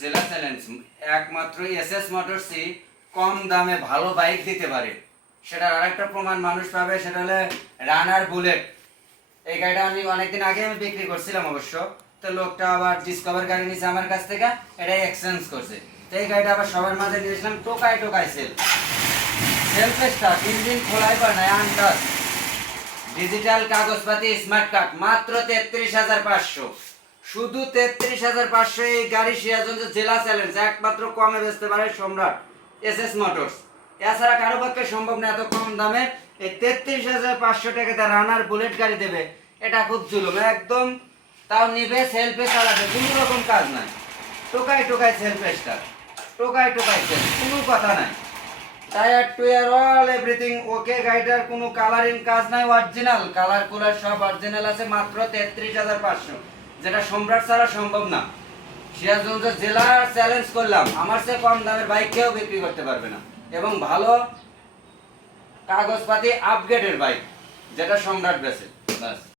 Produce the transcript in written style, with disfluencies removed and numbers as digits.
জেলা চ্যালেঞ্জ একমাত্র এসএস মোটরসই কম দামে ভালো বাইক দিতে পারে। সেটার আরেকটা প্রমাণ মানুষ পাবে, সেটা হলো রানার বুলেট। এই গাড়িটা আমি অনেকদিন আগে বিক্রি করছিলাম অবশ্য, তো লোকটা আবার ডিসকভার গাড়ি নিয়েছে আমার কাছ থেকে, এটা এক্সচেঞ্জ করছে। তো এই গাড়িটা আবার সবার মাঝে দিয়েছিলাম টোকায় টোকায় সেল স্টার্ট, ইঞ্জিন খোলাই বা নাই আনটাচ, ডিজিটাল কাগজপাতি স্মার্ট কার্ড, মাত্র 33,500। শুধু 33,500 এই গাড়ি সিরাজগঞ্জ জেলা চ্যালেঞ্জ একমাত্র কমে বেচতে পারে সম্রাট এসএস মোটরস। এছাড়া কারো পক্ষে সম্ভব না এত কম দামে এই 33,500 টাকাতে রানার বুলেট গাড়ি দেবে। এটা খুব জুলুম একদম। তাও নিবে সেলফে চালাবে, কোনো রকম কাজ নাই, টোকায় টোকায় সেলফে স্টার্ট, টোকায় টোকায় সেল, কোনো কথা নাই। টায়ার টুয়ার অল এভরিথিং ওকে, গাড়িটার কোনো কালারিং কাজ নাই, অরিজিনাল কালার কুলার সব অরিজিনাল আছে। মাত্র 33,500, যেটা সম্রাট ছাড়া সম্ভব না। সিরাজগঞ্জ জেলা চ্যালেঞ্জ করলাম, আমার চেয়ে কম দামের বাইক কেউ বিক্রি করতে পারবে না, এবং ভালো কাগজপাতি আপগ্রেডের বাইক যেটা সম্রাট বেচে। বাস।